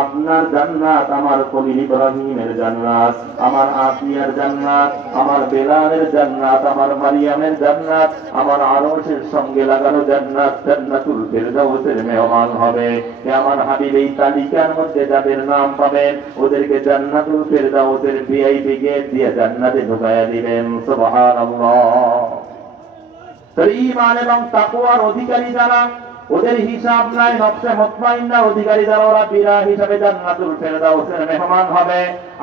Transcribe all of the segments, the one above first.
আপনার জান্নাত, আমার ইব্রাহিমের জান্নাত, আমার আফিয়ার জান্নাত, আমার জান্নাত, আমার মারিয়ামের জান্নাত, আমার সঙ্গে লাগানো জান্নাত জান্নাতুল ফেরদাউসের মেহমান হবে। আমার হাবিব এই তালিকার মধ্যে যাদের নাম পাবেন, ওদেরকে জান্নাতুল ফেরদাউসের ভিআইপি গেট দিয়ে জান্নাতে ঢুকায়া দিবেন। সুবহানাল্লাহ। তাহলে ঈমান এবং তাকওয়ার অধিকারী যারা ওদের হিসাব নাই নফসে মুতমাইন্না অধিকারী যারা ওরা বিরা হিসাবে জান্নাতুল ফেরদাউসের মেহমান হবে।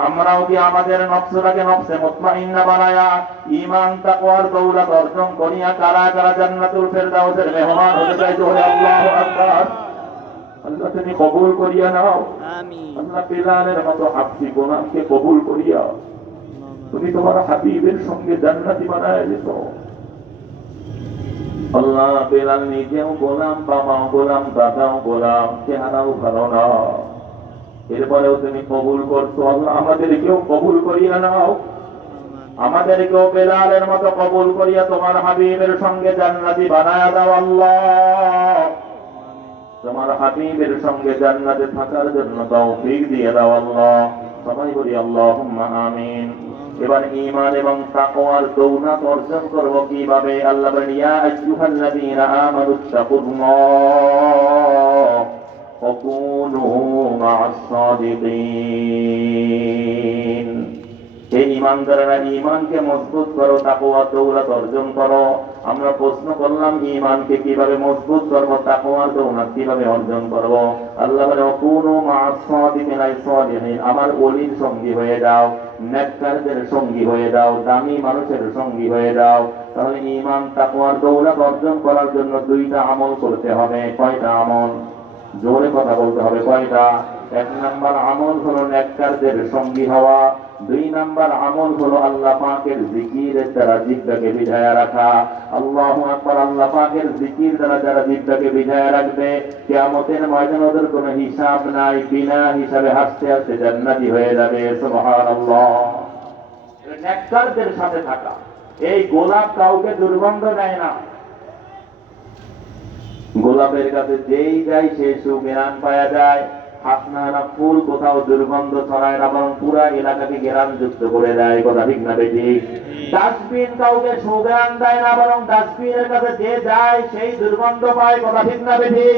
আমরাও কি আমাদের নফসটাকে নফসে মুতমাইন্না বানায়া ঈমান তাকওয়ার দৌলত অর্জন করিয়া কারা কারা জান্নাতুল ফেরদাউসের মেহমান হতে চাই তাহলে আল্লাহু আকবার। আল্লাহ তুমি কবুল করিয়া নাও। আমিন। আল্লাহ বেলালের মতো হাফসি গোলামকে কবুল করিয়া তুমি তোমার হাবিবের সঙ্গে জান্নাতি বানায় দিত আল্লাহ বেলাল নিজেও গোলাম, বাবাও গোলাম, দাদাও গোলাম, চেহারাও ভালো না। এরপরেও তুমি কবুল করছ। আল্লাহ আমাদেরকেও কবুল করিয়া নাও। আমাদেরকেও বেলালের মতো কবুল করিয়া তোমার হাবিবের সঙ্গে জান্নাতি বানায়া দাও আল্লাহ। তোমার হাবিবের সঙ্গে জান্নাতে থাকার জন্য তৌফিক দিয়ে দাও আল্লাহ। সবাই বলি আল্লাহুম্মা আমিন। এবার ঈমান এবং তাকওয়ার দৌলত অর্জন করব কিভাবে আল্লাহ বলেন ইয়া আইয়ুহাল্লাযীনা আমানুত্তাকুল্লাহ وكونوا مع الصادقين এই ইমানদারেরা ইমানকে মজবুত করো তাকওয়া দৌলত অর্জন করো আমরা প্রশ্ন করলাম ইমানকে কীভাবে মজবুত করব, তাকওয়ার দৌলত কীভাবে অর্জন করব? আল্লাহ বলে, অকুনু আমার ওলির সঙ্গী হয়ে যাও, নেককারদের সঙ্গী হয়ে যাও, দামি মানুষের সঙ্গী হয়ে যাও। তাহলে ইমান তাকওয়ার দৌলত অর্জন করার জন্য দুইটা আমল করতে হবে। কয়টা আমল? জোরে কথা বলতে হবে, কয়টা? এক নাম্বার আমল হলো নেককারদের সঙ্গী হওয়া। দুই নাম্বার আমল হলো আল্লাহ পাকের জিকিরের দ্বারা জিব্বাকে বিধায়া রাখা। আল্লাহু আকবার, আল্লাহ পাকের জিকির দ্বারা যারা জিব্বাকে বিধায়া রাখবে, কিয়ামতের ময়দানে ওদের কোনো হিসাব নাই, বিনা হিসাবে হাসতে হাসতে জান্নাতি হয়ে যাবে। সুবহানাল্লাহ। নেককারদের সাথে থাকা। এই গোলাপ কাউকে দুর্গন্ধ দেয় না। গোলাপের কাছে যেই যায় সে সুগ্রাণ পাওয়া যায়। হাসনাহানা ফুল কোথাও দুর্গন্ধ ছড়ায় না বরং পুরা এলাকাকে গেরান যুক্ত করে দেয় কথা ঠিক না বেটি? ডাস্টবিন কাউকে সুগ্রাণ দেয় না বরং ডাস্টবিনের কাছে যে যায় সেই দুর্গন্ধ পায় কথা ঠিক না বেটি?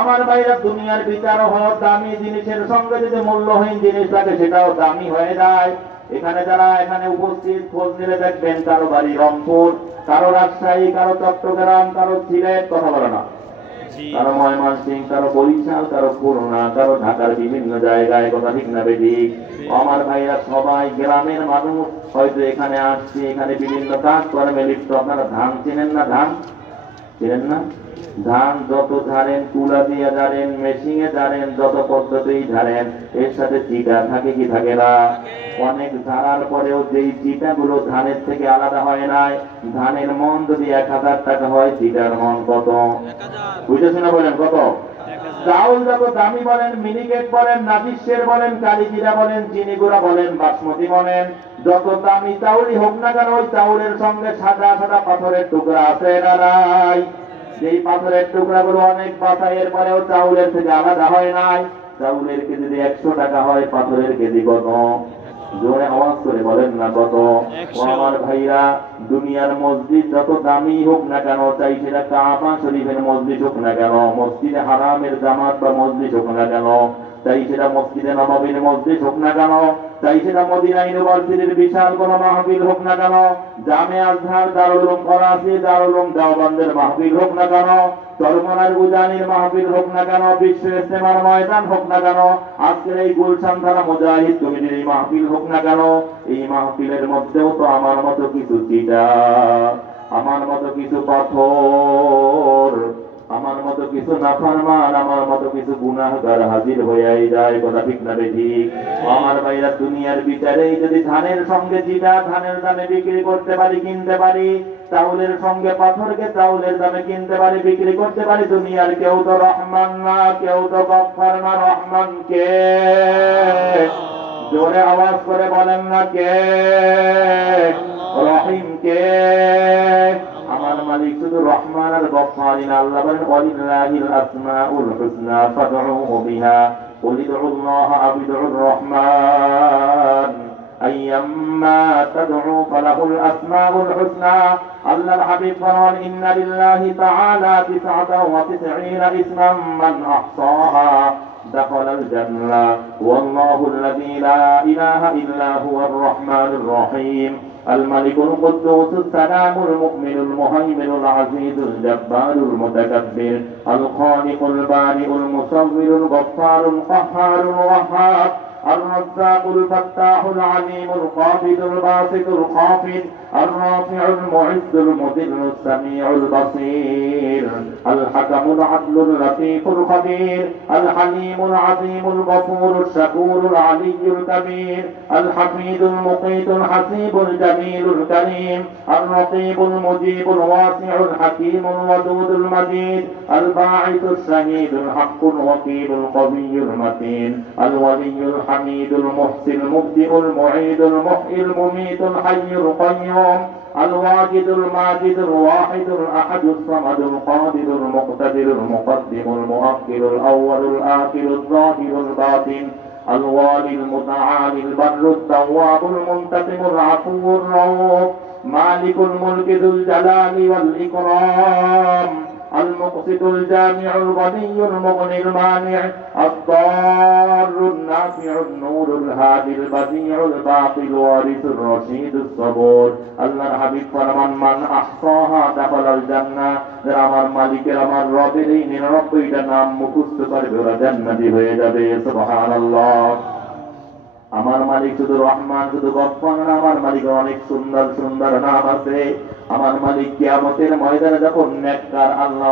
আমার ভাইরা দুনিয়ার বিচার হওয়ার দামি জিনিসের সঙ্গে যদি মূল্যহীন জিনিস থাকে সেটাও দামি হয়ে যায়। এখানে যারা এখানে উপস্থিত খোঁজ নিলে দেখবেন কারও বাড়ি রংপুর কারও রাজশাহী কারও চট্টগ্রাম কারও সিলেট কথা বলে না। কারও ময়মনসিং কারও বরিশাল কারও খুলনা কারও ঢাকার বিভিন্ন জায়গায় কথা ঠিক না বেটি আমার ভাইরা সবাই গ্রামের মানুষ হয়তো এখানে আসছে এখানে বিভিন্ন কাজ কর্মে লিপ্ত আপনারা ধান চেনেন না ধান? চেনেন না। ধান যত ঝাড়েন তুলা দিয়ে ঝাড়েন মেশিনে ঝাড়েন যত পদ্ধতি ঝাড়েন এর সাথে চিটা থাকে কি থাকে না? অনেক ঝাড়ার পরেও যেই চিটাগুলো ধানের থেকে আলাদা হয় নাই, ধানের মন যদি এক হাজার টাকা হয়, চিটার মন কত? বুঝেছেন বলেন কত? চাউল যত দামি বলেন, মিনিকেট বলেন নাবিশের বলেন, কালিজিরা বলেন, চিনিগুড়া বলেন, বাসমতি বলেন যত দামি চাউলই হোক না কেন ওই চাউলের সঙ্গে সাদা সাদা পাথরের টুকরা আছে না নাই? যেই পাথরের টুকরাগুলো অনেক পাতা এরপরেও চাউলের থেকে আলাদা হয় নাই। চাউলের কেজি একশো টাকা হয় পাথরের কেজি কত? জোরে আওয়াজ করে বলেন না কত? আমার ভাইরা দুনিয়ার মসজিদ যত দামি হোক না কেন চাই সেটা কাবা শরীফের মসজিদ হোক না কেন, মসজিদে হারামের জামাত বা মসজিদ হোক না কেন চাই সেটা মসজিদে নবাবির মসজিদ হোক না কেন চাই সেটা মদিনা ইউনিভার্সিটির বিশাল কোন মাহফিল হোক না কেন, জামে আজহার, দারুল করাচি দারুল দেওবন্দের মাহফিল হোক না কেন, চরমনার উজানির মাহফিল হোক না কেন, বিশ্ব ইস্তেমার ময়দান হোক না কেন, আজকের এই গুলশান থানা মুজাহিদ কমিটির এই মাহফিল হোক না কেন, এই মাহফিলের মধ্যেও তো আমার মতো কিছু চিটা আমার মতো কিছু পাথর, আমার মতো কিছু নাফরমান আমার মতো কিছু গুনাহগার হাজির হয়ে যায়। কথা ঠিক না বেঠি আমার ভাইরা দুনিয়ার বিচারেই যদি ধানের সঙ্গে জিটা ধানের দামে বিক্রি করতে পারি, কিনতে পারি, চাউলের সঙ্গে পাথরকে চাউলের দামে কিনতে পারি, বিক্রি করতে পারি, দুনিয়ার কেউ তো রহমান না, কেউ তো গফফার না, রহমান কে? জোরে আওয়াজ করে বলেন না কে? রহিম কে আমার মালিক শুধু রহমান আর গফফার না আল্লাহ বলেন ওয়ালিল্লাহিল আসমাউল হুসনা ফাদউহু বিহা قل ادعوا الله أو ادعوا الرحمن أيما تدعوا فله الأسماء الحسنى الله الحبيب قال إن لله تعالى تسعة وتسعين اسما من أحصاها دخل الجنة والله الذي لا إله إلا هو الرحمن الرحيم الملك القدوس السلام المؤمن المهيمن العزيز الجبار المتكبر الخالق البارئ المصور الغفار القهار الوهاب الرزاق الفتاح العليم القابض الباسط الخافض الرافع المعز المذل السميع البصير الحكم العدل اللطيف الخبير الحليم العظيم الغفور الشكور العلي الكبير الحميد المقيت الحسيب الجميل الكريم الرقيب المجيب الواسع الحكيم الودود المجيد الباعث الشهيد الحق الوكيل القوي المتين الولي الحميد المحسن المبدئ المعيد المحيي المميت الحي القيوم الواجد الماجد الواحد الأحد الصمد القادر المقتدر المقدم المؤخر الأول الآخر الظاهر الباطن الوالي المتعالي البر التواب المنتقم العفو الرؤوف مالك الملك ذو الجلال والإكرام المقسط الجامع الغني المغني المانع الضار النافع النور الهادي البديع الباقي الوارث الرشيد الصبور আল্লাহর হাবিব ফরমান মান আহসাহা দাখালাল জান্নাহ যারা আমার মালিকের আমার রবের এই নিরানব্বইটা নাম মুখস্থ করবে ওরা জান্নাতি হয়ে যাবে সুবহানাল্লাহ আমার মালিক শুধু রহমান শুধু গফফার না আমার মালিকের অনেক সুন্দর সুন্দর নাম আছে আমার মালিক কিয়ামতের ময়দানে যখন নেককার আল্লাহ